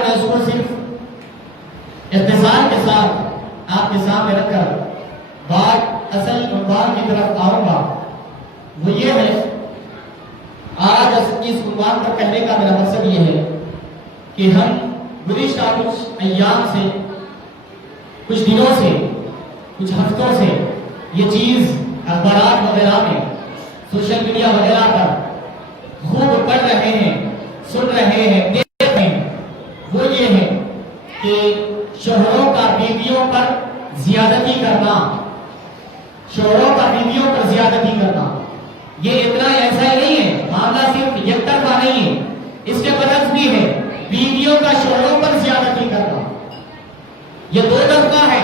میں اس کو صرف اختصار کے ساتھ آپ کے سامنے رکھ کر بات اصل عنوان کی طرف آؤں گا. وہ یہ ہے، آج اس عنوان پر کہنے کا میرا مقصد یہ ہے کہ ہم گزشتہ کچھ ایام سے، کچھ دنوں سے، کچھ ہفتوں سے یہ چیز اخبارات وغیرہ میں، سوشل میڈیا وغیرہ پر خوب پڑھ رہے ہیں، سن رہے ہیں، دیکھ رہے ہیں. وہ یہ ہے کہ شوہروں کا بیویوں پر زیادتی کرنا، شوہروں کا بیویوں پر زیادتی کرنا. یہ اتنا ایسا ہی نہیں ہے، معاملہ صرف یک طرفہ نہیں ہے، اس کے برعکس بھی ہے. بیویوں کا شوہروں پر زیادتی کرنا یہ دو طرفہ ہے،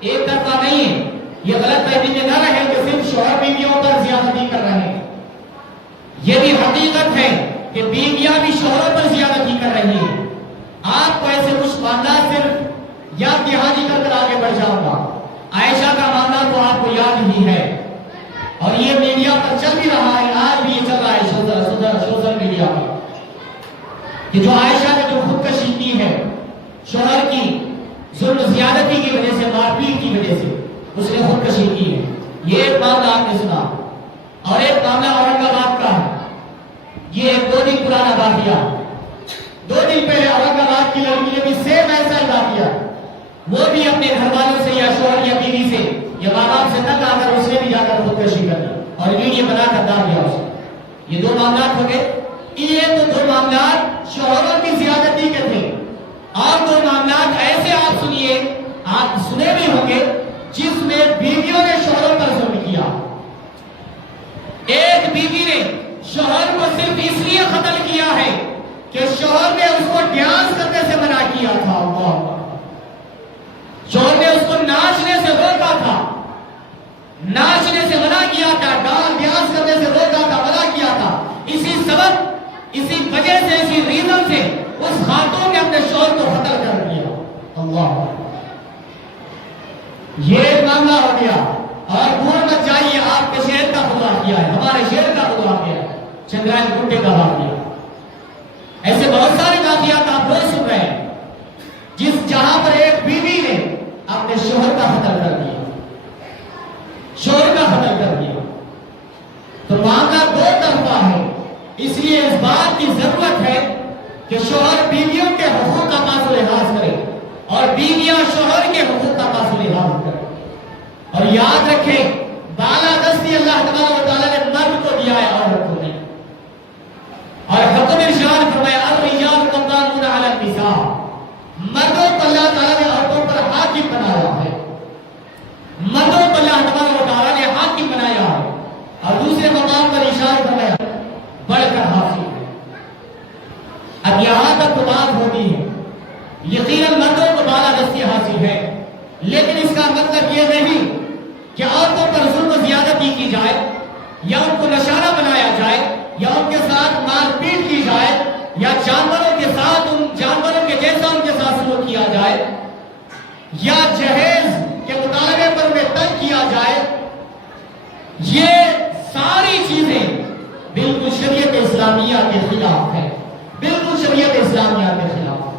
ایک طرفہ نہیں ہے. یہ غلط فہمی میں نہ رہے کہ صرف شوہر بیویوں پر زیادتی کر رہے ہیں. یہ بھی حقیقت ہے کہ بیویاں بھی شوہروں پر زیادتی کر رہی ہیں. آپ کو ایسے کچھ معاملات صرف یاد دہانی کر کر آگے بڑھ جاؤں گا. عائشہ کا معاملہ تو آپ کو یاد ہی ہے، اور یہ میڈیا پر چل بھی رہا ہے، آج بھی یہ چل رہا ہے سوشل میڈیا پر، کہ جو عائشہ نے جو خودکشی کی ہے شوہر کی ظلم زیادتی کی وجہ سے، مار پیٹ کی وجہ سے اس نے خودکشی کی ہے. یہ ایک معاملہ آپ نے سنا. اور ایک معاملہ اورنگ آباد کا ہے. یہ 2 دن پرانا واقعہ، 2 دن پہلے اورنگ آباد کی لڑکی نے بھی سیم ایسا ہی واقعہ، وہ بھی اپنے گھر والوں سے یا شوہر یا بیوی سے یا ماں باپ سے تنگ آ کر اس نے بھی جا کر خودکشی کر لی اور ویڈیو بنا کر ڈال دیا اسے. یہ 2 معاملات ہو گئے. یہ تو 2 معاملات شوہروں کی زیادتی کے تھے. اور 2 معاملات ایسے آپ سنیے، آپ سنے بھی ہوں گے، جس میں بیویوں نے شوہروں پر ظلم کیا. ایک بیوی نے شوہر کو صرف اس لیے قتل کیا ہے کہ شوہر نے اس کو ڈانس کرنے سے منع کیا تھا. شوہر نے اس کو ناچنے سے روکا تھا، ناچنے سے منع کیا تھا، ڈانس کرنے سے روکا تھا، منع کیا تھا. اسی سبب، اسی وجہ سے، اسی ریزن سے اس خاتون نے اپنے شوہر کو قتل کر دیا. اللہ، یہ معاملہ ہو گیا. اور بھول مت جائیے، آپ کے شہر کا خدا کیا ہے، ہمارے شہر کا خدا کیا ہے، چندرائن گھنٹے کا واقعہ. ایسے بہت سارے واقعات آپ روز سن رہے ہیں جہاں پر ایک بیوی نے اپنے شوہر کا قتل کر دیا، شوہر کا قتل کر دیا. تو معاملہ 2 طرفہ ہے. اس لیے اس بات کی ضرورت ہے کہ شوہر بیویوں کے حقوق کا پاس و لحاظ کرے اور بیویاں شوہر کے حقوق کا پاس و لحاظ کرے. اور یاد رکھیں، بالادستی اللہ تبارک و تعالیٰ نے مرد کو دیا ہے، عورت کو نہیں. اور حکم ارشاد فرمایا الرجال قوامون علی النساء، مردوں کو اللہ تعالیٰ نے عورتوں پر حاکم بنایا ہے، مردوں کو اللہ تبارک و تعالیٰ نے حاکم بنایا ہے. اور دوسرے مقام پر ارشاد فرمایا بڑھ کر حاصل ہے. اب یہاں تک تو بات ہوتی ہے، یقیناً مردوں کو بالادستی حاصل ہے، لیکن اس کا مطلب یہ نہیں کہ عورتوں پر ظلم و زیادتی کی جائے، یا ان کو نشانہ بنایا جائے، یا ان کے ساتھ مار پیٹ کی جائے، یا جانوروں کے ساتھ، ان جانوروں کے جیسا ان کے ساتھ سلوک کیا جائے، یا جہیز کے مطالبے پر انہیں تنگ کیا جائے. یہ ساری چیزیں بالکل شریعت اسلامیہ کے خلاف ہے، بالکل شریعت اسلامیہ کے خلاف ہے.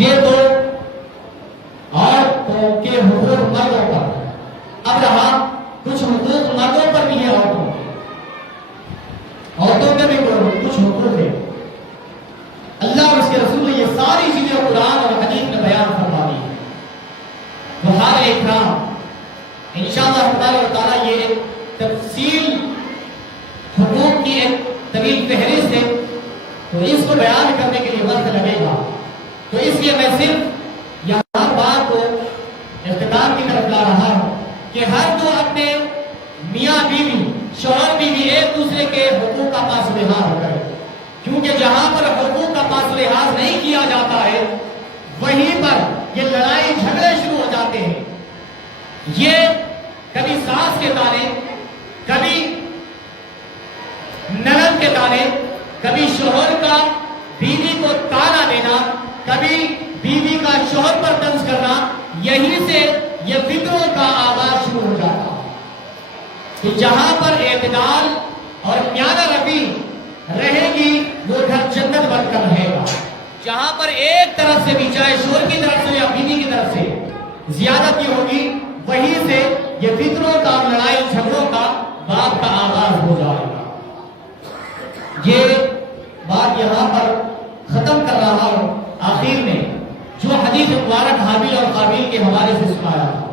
یہ تو عورتوں کے حقوق مردوں پر. اب رہا کچھ حقوق مردوں پر بھی ہے، عورتوں کے بھی کچھ حقوق ہے. اللہ اور اس کے رسول نے یہ ساری چیزیں قرآن اور حدیث میں بیان فرما دی ہے. بہار اکرام انشاءاللہ تعالیٰ یہ ایک تفصیل حقوق کی ایک طویل فہرست ہے، تو اس کو بیان کرنے کے لیے وقت لگے گا. تو اس لیے میں صرف یہاں بات کو اختتام کی طرف لا رہا ہوں کہ ہر دو اپنے میاں بیوی، شوہر بیوی ایک دوسرے کے حقوق کا پاس و لحاظ کرے، کیونکہ جہاں پر حقوق کا پاس و لحاظ نہیں کیا جاتا ہے وہیں پر یہ لڑائی جھگڑے شروع ہو جاتے ہیں. یہ کبھی ساس کے تانے، کبھی ننند کے تانے، کبھی شوہر کا بیوی کو تانا دینا، کبھی بیوی کا شوہر پر طنز کرنا، یہیں سے یہ فکروں کا آغاز شروع ہو جاتا. کہ جہاں پر اعتدال اور میانہ روی رہے گی وہ گھر جنت بن کر رہے گا. جہاں پر ایک طرف سے بھی چاہے شوہر کی طرف سے یا بیوی کی طرف سے زیادتی ہوگی وہیں سے یہ فتنوں کا لڑائی جھگڑوں کا باب کا آغاز ہو جائے گا. یہ بات یہاں پر ختم کر رہا ہوں. آخر میں جو حدیث مبارک حابیل اور قابیل کے حوالے سے سنایا تھا.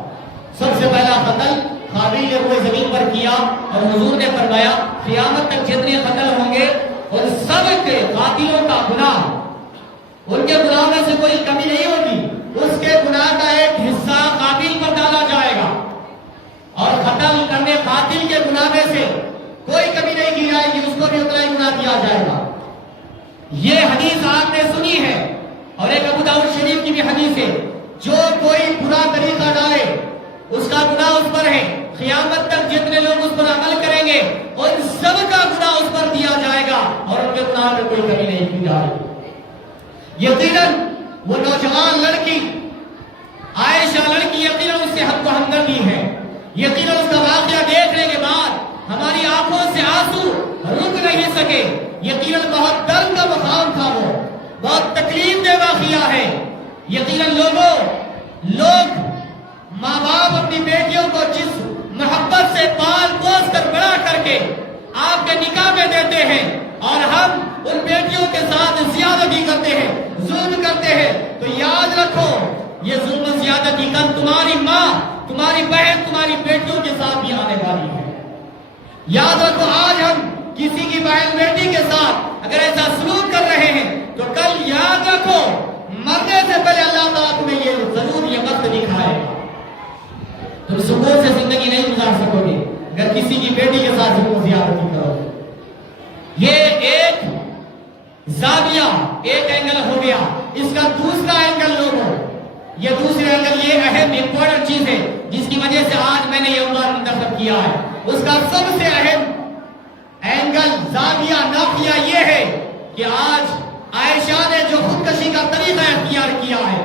سب سے پہلا قتل قابیل نے روئے زمین پر کیا اور حضور نے فرمایا قیامت تک جتنے قتل ہوں گے ان سب کے قاتلوں کا گناہ ان کے گناہ میں سے کوئی کمی نہیں ہوگی. اس کے گناہ کا ایک حصہ قابیل پر ڈالا جائے گا اور قتل کرنے قاتل کے گناہ میں سے کوئی کمی نہیں کی جائے گی. اس کو بھی اتنا ہی گناہ دیا جائے گا. یہ حدیث آپ نے سنی ہے اور ایک ابو داؤد شریف کی بھی حدیث ہے. جو کوئی برا طریقہ ڈالے اس کا گناہ اس پر ہے. قیامت تک جتنے لوگ اس پر عمل کریں گے ان سب کا گناہ اس پر دیا جائے گا اور ان کے گناہ میں کوئی کمی نہیں کی جائے گی. یقیناً وہ نوجوان لڑکی عائشہ لڑکی یقیناً اس سے ہم کو ہمدردی ہے. یقیناً اس کا واقعہ دیکھنے کے بعد ہماری آنکھوں سے آنسو رک نہیں سکے. یقیناً بہت درد کا مقام تھا. وہ بہت تکلیف دہ واقعہ ہے. یقیناً لوگ ماں باپ اپنی بیٹیوں کو جس محبت سے پال پوس کر بڑا کر کے آپ کے نکاح میں دیتے ہیں اور ہم ان بیٹیوں کے ساتھ زیادتی کرتے ہیں, ظلم کرتے ہیں, تو یاد رکھو یہ ظلم زیادتی کل تمہاری ماں, تمہاری بہن, تمہاری بیٹیوں کے ساتھ بھی آنے والی ہے. یاد رکھو آج ہم کسی کی بہن بیٹی کے ساتھ اگر ایسا سلوک کر رہے ہیں تو کل یاد رکھو مرنے سے پہلے اللہ تعالیٰ تمہیں یہ ضرور یہ وقت دکھائے گا. تم سکون سے زندگی نہیں گزار سکو گے اگر کسی کی بیٹی کے ساتھ ظلم زیادتی کرو گے. یہ ایک زاویہ ایک اینگل ہو گیا. اس کا دوسرا اینگل لوگوں, یہ دوسرے اینگل یہ اہم امپورٹنٹ چیز ہے جس کی وجہ سے آج میں نے یہ عنوان منتخب کیا ہے. اس کا سب سے اہم اینگل زاویہ نافیہ یہ ہے کہ آج عائشہ نے جو خودکشی کا طریقہ اختیار کیا ہے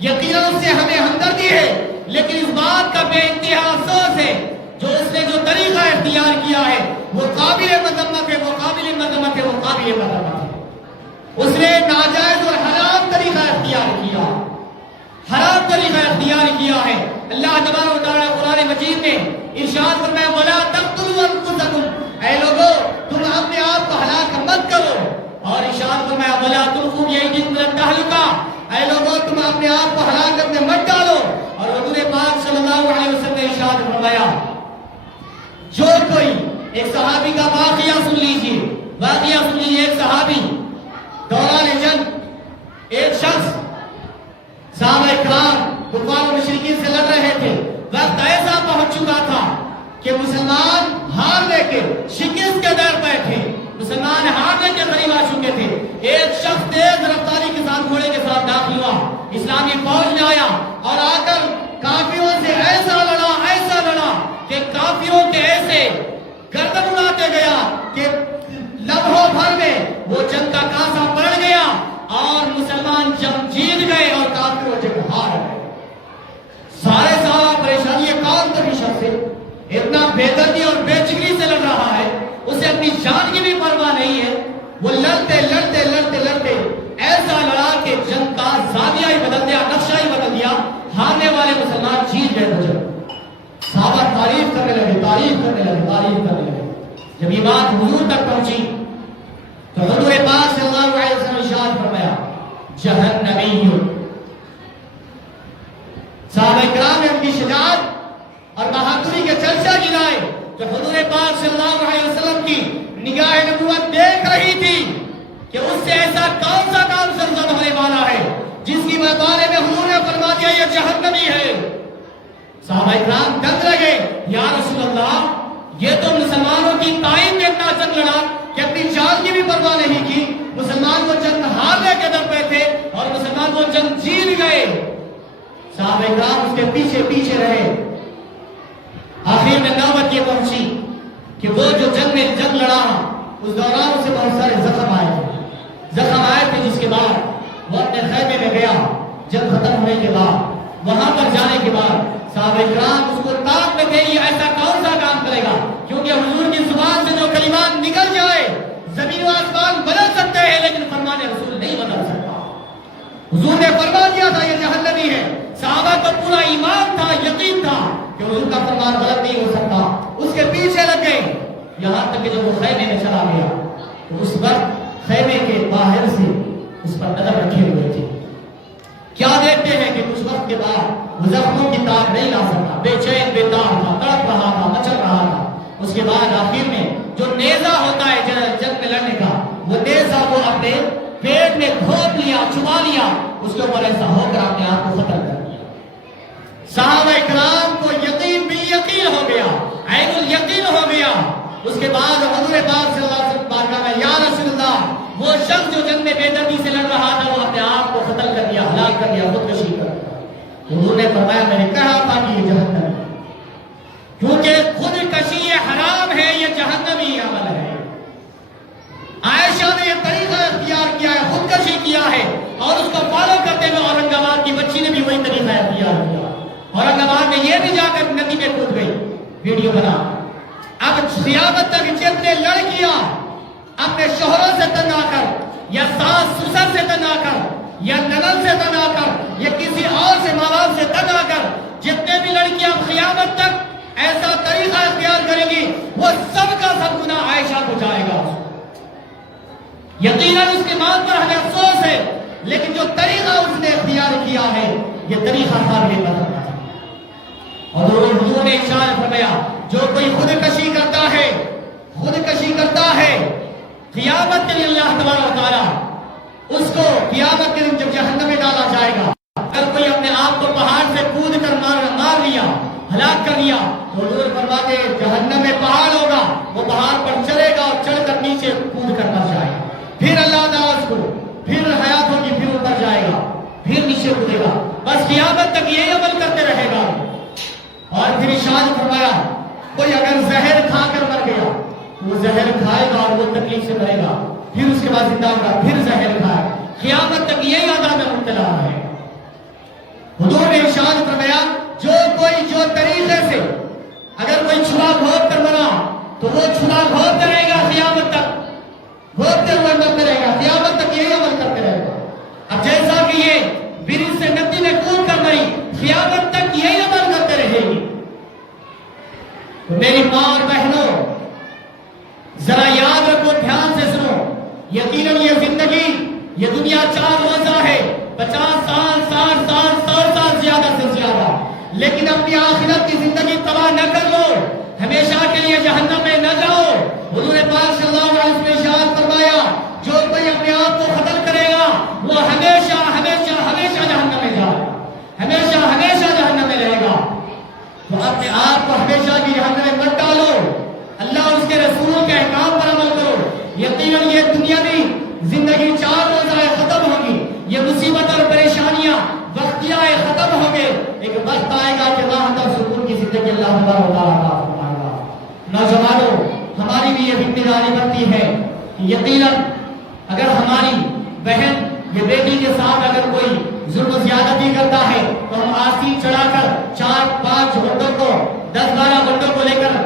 یقیناً اس سے ہمیں ہمدردی ہے, لیکن اس بات کا بے انتہا افسوس ہے جو اس نے جو طریقہ اختیار کیا ہے وہ قابل مذمت ہے, وہ قابل مذمت ہے, وہ قابل مذمت ہے. اس نے ناجائز اور حرام طریقہ اختیار کیا, حرام طریقہ اختیار کیا ہے. اللہ تبارک و تعالیٰ قرآن مجید میں ارشاد فرمایا وَلَا تَقْتُلُوا أَنفُسَكُمْ, اے لوگو تم اپنے آپ کو ہلاک مت کرو. اور ارشاد فرمایا وَلَا تُلْقُوا بِأَيْدِيكُمْ إِلَى التَّهْلُكَةِ, اے لوگو تم اپنے آپ کو ہلاکت میں مت ڈالو. اور حضور پاک صلی اللہ علیہ وسلم نے ارشاد فرمایا جو کوئی ایک صحابی کا واقعہ سن لیجیے, واقعہ سن لیجیے. ایک صحابی دوران جنگ ایک شخص صحابہ اکرام کفار و مشرکین سے لڑ رہے تھے. وقت ایسا پہنچ چکا تھا کہ مسلمان ہارنے کے شکست کے در پہ تھے, مسلمان ہارنے کے قریب آ چکے تھے. ایک شخص تیز رفتاری کے ساتھ گھوڑے کے ساتھ داخل ہوا, اسلامی فوج میں آیا اور آ کر کافروں سے ایسا لڑا کہ کافروں کے ایسے گردن اڑاتے گیا کہ لمحوں بھر میں وہ جنگ کا کاسا پلٹ گیا اور مسلمان جنگ جیت گئے اور کافروں جنگ ہار گئے. سارے پریشانی کون تک شخص ہے اتنا بے دردی اور بے جگری سے لڑ رہا ہے, اسے اپنی جان کی بھی پرواہ نہیں ہے. وہ لڑتے ایسا لڑا کہ جنگ کا زاویہ ہی بدل دیا, نقشہ ہی بدل دیا. ہارنے والے مسلمان جیت گئے. تو صحابہ تعریف کرنے لگے. جب یہ بات حضور تک پہنچی تو حضور پاک صلی اللہ علیہ وسلم ارشاد فرمایا جہنمی. صحابہ کرام نے اپنی شجاعت اور بہادری کے چرچا گرائے تو حضور پاک صلی اللہ علیہ وسلم کی نگاہ نبوت دیکھ رہی تھی کہ اس سے ایسا کون سا کام سرزد ہونے والا ہے جس کی بارے میں حضور نے فرما دیا یہ جہنمی ہے. صحابہ کرام دنگ لگے, یا رسول اللہ یہ تو مسلمانوں کی تائید میں اتنا جنگ لڑا کہ اپنی جان کی بھی پرواہ نہیں کی. مسلمان وہ جنگ ہارنے کے در پہ تھے اور مسلمان وہ جنگ جیت گئے. صحابہ کرام اس کے پیچھے رہے. آخر میں نوبت یہ پہنچی کہ وہ جو جنگ لڑا اس دوران اسے بہت سارے زخم آئے تھے جس کے بعد وہ اپنے خیمے میں گیا. جنگ ختم ہونے کے بعد وہاں پر جانے کے بعد صحابہ کرام اس کو تاک میں تھے یہ ایسا کون سا کام کرے گا, کیونکہ حضور کی زبان سے جو کلمات نکل جائے زمین و آسمان بدل سکتے ہیں لیکن فرمان رسول نہیں بدل سکتا. حضور نے فرما دیا تھا یہ جہنمی ہے. صحابہ کو پورا ایمان تھا, یقین تھا کہ حضور کا فرمان غلط نہیں ہو سکتا. اس کے پیچھے لگ گئے یہاں تک کہ جب وہ خیمے میں چلا گیا تو اس وقت خیمے کے باہر سے اس پر نظر رکھے ہوئے تھے. کیا دیکھتے ہیں کہ کچھ وقت کے بعد وہ زخموں کی تاب نہیں لا سکتا, بے چین بے تاب تھا, تڑپ رہا تھا, مچل رہا تھا. اس کے بعد آخر میں جو نیزہ ہوتا ہے جنگ میں لڑنے کا, وہ نیزہ وہ اپنے پیٹ میں گھونپ لیا, چبا لیا, اس کے اوپر ایسا ہو کر اپنے آپ کو ختم کر دیا. صحابہ کرام کو یقین بھی یقین ہو گیا, عین الیقین ہو گیا. اس کے بعد حضور پاک صلی اللہ علیہ وسلم بارگاہ میں یا رسول اللہ, وہ شخص جو جنگ میں بے دردی سے لڑ رہا تھا وہ اپنے آپ کو قتل کر دیا, ہلاک کر دیا, خودکشی کر دیا. حضور نے فرمایا میں نے کہا تھا کہ یہ جہنم ہے, کیونکہ خودکشی یہ حرام ہے, یہ جہنمی عمل ہے. عائشہ نے یہ طریقہ اختیار کیا ہے, خودکشی کیا ہے, اور اس کو فالو کرتے ہوئے اورنگ آباد کی بچی نے بھی وہی طریقہ اختیار کیا. اورنگ آباد میں یہ بھی جا کر ندی میں کود گئی, ویڈیو بنا. اب قیامت تک جتنے لڑکیاں اپنے شوہروں سے تنگ آ کر, یا ساس سسر سے تنگ آ کر, یا ننند سے تنگ آ کر, یا کسی اور سے ماں باپ سے تنگ آ کر, جتنے بھی لڑکیاں قیامت تک ایسا طریقہ اختیار کریں گی, وہ سب کا سب گناہ عائشہ کو جائے گا. یقیناً اس کی ماں پر ہمیں افسوس ہے, لیکن جو طریقہ اس نے اختیار کیا ہے یہ طریقہ قابل قدر ہے. اور حضور نے ارشاد فرمایا جو کوئی خودکشی کرتا ہے, خودکشی کرتا ہے, قیامت کے دن اللہ تبارک و تعالی اس کو قیامت کے دن جب جہنم میں ڈالا جائے گا, اگر کوئی اپنے آپ کو پہاڑ سے کود کر مار لیا, ہلاک کر لیا, تو حضور فرماتے ہیں جہنم میں پہاڑ ہوگا, وہ پہاڑ پر چڑھے گا اور چڑھ کر نیچے کود کر مر جائے گا. پھر اللہ تعالیٰ اس کو پھر حیات ہوگی, پھر اوپر جائے گا, پھر نیچے کودے گا, بس قیامت تک یہی عمل کرتے رہے گا. اور پھر ارشاد فرمایا کوئی اگر زہر کھا کر مر گیا, وہ زہر کھائے گا اور وہ تکلیف سے مرے گا, پھر اس کے بعد زندہ ہوگا, پھر زہر کھائے, قیامت تک یہی عذاب میں مبتلا ہے. حضور نے ارشاد فرمایا جو کوئی جو طریقے سے اگر کوئی چھلا گھونپ کر مرا تو وہ چھلا گھونپتے رہے گا قیامت تک, گھونپتے ہوئے مرتے رہے گا, قیامت تک یہی عمل کرتے رہے گا. اب جیسا کہ یہ برج سے ندی میں کود کر مری, قیامت تک یہی عمل کرتے رہے گی. تو میری ماں اور بہنوں ذرا یاد رکھو, دھیان سے سنو, یقیناً یہ زندگی, یہ دنیا 4 روزہ ہے, 50 سال, 60 سال, 100 سال زیادہ سے زیادہ, لیکن اپنی آخرت کی زندگی تباہ نہ کر لو, ہمیشہ کے لیے جہنم میں نہ جاؤ. حضور پاک صلی اللہ علیہ وسلم نے ارشاد فرمایا جو کوئی اپنے آپ کو قتل کرے گا وہ ہمیشہ ہمیشہ ہمیشہ جہنم میں جائے گا, ہمیشہ ہمیشہ جہنم میں رہے گا. تو اپنے آپ کو ہمیشہ کی جہنم میں مت ڈالو, اللہ اور اس کے رسول کے احکام پر عمل کرو. یقیناً یہ دنیاوی زندگی 4 روزہ ختم ہوگی, یہ مصیبت اور پریشانیاں وقتیہ ختم ہوں گے, ایک وقت آئے گا کہ راحت اور سکون کی زندگی اللہ تبارک و تعالیٰ عطا فرمائے گا. نوجوانوں ہماری بھی یہ ذمہ داری بنتی ہے کہ یقیناً اگر ہماری بہن یا بیٹی کے ساتھ اگر کوئی ظلم و زیادتی کرتا ہے تو ہم آستین چڑھا کر 4-5 گھنٹوں کو 10-12 گھنٹوں کو لے کر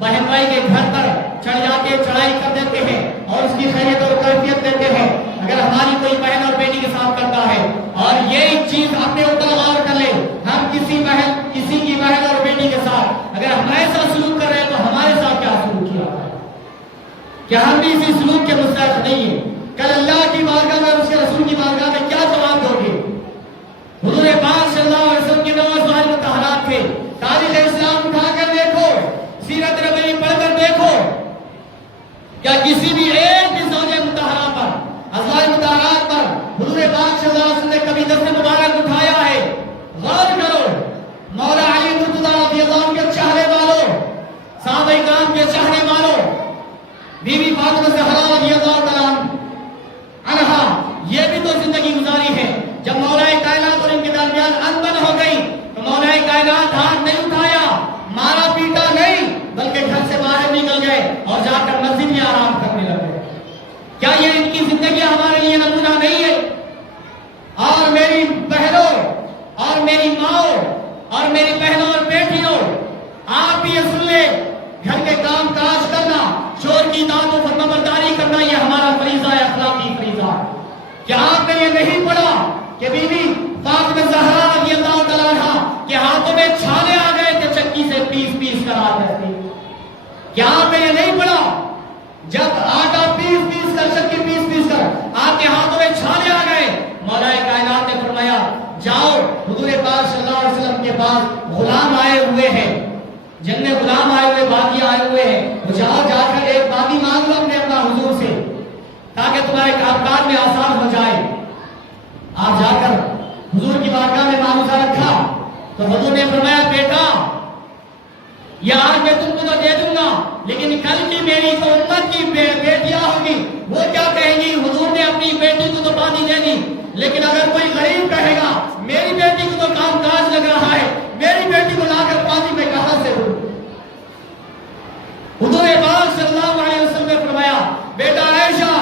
بہن بھائی کے گھر پر چڑھ جا کے چڑھائی کر دیتے ہیں اور اس کی خیریت اور کیفیت دیتے ہیں. اگر ہماری کوئی بہن اور بیٹی کے ساتھ کرتا ہے اور یہی چیز اپنے اوپر غور کر لے, ہم کسی کی بہن اور بیٹی کے ساتھ اگر ہم ایسا سلوک کر رہے ہیں تو ہمارے ساتھ کیا سلوک کیا ہے, کیا ہم بھی اسی سلوک کے مستحق نہیں ہیں؟ کل اللہ کی بارگاہ میں, اس کے رسول کی بارگاہ میں کیا جواب دو گے؟ حضور پاک صلی اللہ علیہ وسلم کے 9 ازواج مطہرات تھے. تاریخ اسلام اٹھا کر دیکھو, سیرت نبوی پڑھ کر دیکھو, کیا کسی بھی ایک بھی زوجہ مطہرہ پر, ازواج مطہرات پر حضور پاک صلی اللہ علیہ وسلم نے کبھی دست مبارک اٹھایا ہے؟ غور کرو. مولا علی مرتضیٰ رضی اللہ عنہ کے چہرے والوں, صحابہ کرام کے چہرے والوں, بی بی فاطمہ زہرا رضی اللہ تعالیٰ عنہا, یہ بھی تو زندگی گزاری ہے. جب مولا کائنات اور ان کے درمیان انبن ہو گئی تو مولا کائنات ہاتھ نہیں اٹھایا, مارا پیٹا نہیں, بلکہ گھر سے باہر نکل گئے اور جا کر مسجد میں آرام کرنے لگے. کیا یہ ان کی زندگی ہمارے لیے نمونہ نہیں ہے؟ اور میری بہنوں اور میری ماؤں اور میری بہنوں اور بیٹیوں, آپ بھی یہ سن لیں, گھر کے کام کاج کرنا, شوہر کی اطاعت و فرمانبرداری کرنا, یہ ہمارا فریضہ ہے, اخلاقی فریضہ. کیا آپ نے یہ نہیں پڑھا کہ کہ بی بی فاطمہ زہرا رضی اللہ تعالیٰ عنہ کے ہاتھوں میں چھالے آ گئے تھے چکی سے پیس پیس کر آ کرتے. کیا آپ نے یہ نہیں پڑھا؟ جب آٹا پیس پیس کر چکی پیس پیس کر آپ کے ہاتھوں میں چھالے آ گئے، مولا کائنات نے فرمایا جاؤ حضور پاک صلی اللہ علیہ وسلم کے پاس غلام آئے ہوئے ہیں، جنگیں غلام آئے ہوئے، باغی آئے ہوئے ہیں، وہ جاؤ جا کر ایک باغی مانگ لو اپنے اپنا حضور سے تاکہ تمہارے کام میں آسان ہو جائے. آپ جا کر حضور کی بارگاہ میں معاوضہ رکھا تو حضور نے فرمایا بیٹا یہ آج میں تم کو تو دے دوں گا، لیکن کل کی میری تو امت کی بیٹیاں ہوگی وہ کیا کہیں گی حضور نے اپنی بیٹی کو تو پانی دے دی، لیکن اگر کوئی غریب کہے گا میری بیٹی کو تو کام کاج لگ رہا ہے، میری بیٹی کو لا کر پانی میں کہاں سے دوں؟ حضور پاک صلی اللہ علیہ وسلم نے فرمایا بیٹا عائشہ،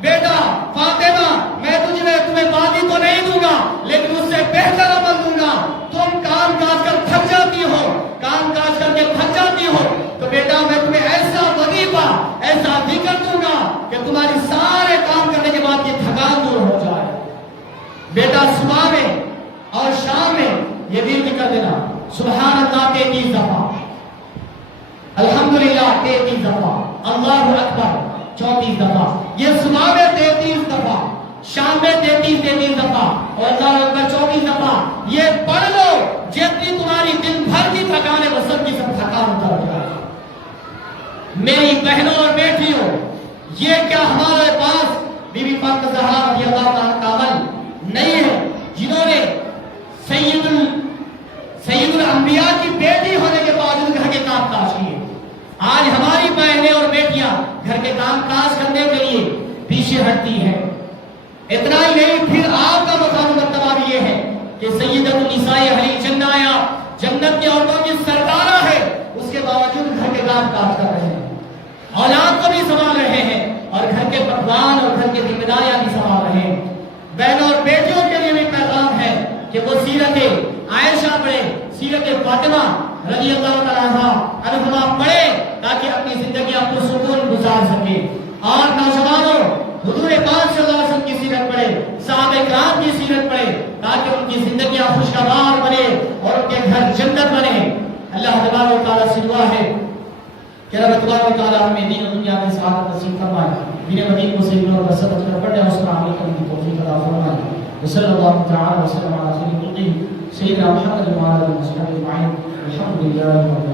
بیٹا فاطمہ، میں تمہیں پانی تو نہیں دوں گا لیکن اس سے بہتر عمل دوں گا. تم کام کاج کر تھک جاتی ہو، کام کاج کر کے تھک جاتی ہو تو بیٹا میں تمہیں ایسا وظیفہ ایسا ذکر دوں گا کہ تمہاری سارے کام کرنے کے بعد یہ تھکان دور ہو جائے. بیٹا صبح میں اور شام میں یہ بھی ذکر دینا، سبحان اللہ 33 دفعہ، الحمدللہ 33 دفعہ، اللہ اکبر 34 دفعہ. یہ صبح میں 33 دفعہ، شام میں 33 دفعہ اور اللہ اکبر 34 دفعہ. یہ پڑھ لو جتنی تمہاری دن بھر کی تھکان ہے وہ سب کی سب تھکان اتر جائے. میری بہنوں اور بیٹیوں، یہ کیا ہمارے پاس بی بی فاطمہ زہرا رضی اللہ تعالیٰ کا عمل نہیں ہے جنہوں نے سید الانبیاء کی بیٹی ہونے کے باوجود گھر کے کام کاج کیے؟ آج ہماری بہنیں اور بیٹیاں گھر کے کام کاج کرنے کے لیے پیچھے ہٹتی ہیں. اتنا ہی نہیں، پھر آپ کا مقام مرتبہ بھی یہ ہے کہ سیدۃ النساء اہل الجنہ، جنت کی عورتوں کی سردارہ ہے، اس کے باوجود گھر کے کام کاج کر رہے ہیں، اولاد کو بھی سنبھال رہے ہیں اور گھر کے پکوان اور گھر کی ذمہ داریاں بھی سنبھال رہے ہیں. بہنوں اور بیٹیوں کے لیے بھی پیغام ہے کہ وہ سیرت عائشہ پڑھے، سیرت فاطمہ رضی اللہ تعالیٰ عنہا پڑھے تاکہ اپنی زندگیاں پرسکون گزار سکے. اور نوجوانوں حضور پاک صلی اللہ علیہ وسلم کی سیرت پڑھے، صحابہ کرام کی سیرت پڑھے تاکہ ان کی زندگیاں خوشگوار بنے اور ان کے گھر جنت بنے. اللہ تبارک و تعالیٰ سے دعا ہے کہ رب تبارک و تعالیٰ ہمیں دین و دنیا میں سعادت نصیب فرمائے، دین مدین کو سیکھنے اور رسالت پر پڑھنے اور اس پر عمل کرنے کی توفیق عطا فرمائے. وصلی اللہ تعالی وسلم علی خیر خلقہ سیدنا محمد وعلی آلہ وصحبہ اجمعین. الحمد للہ.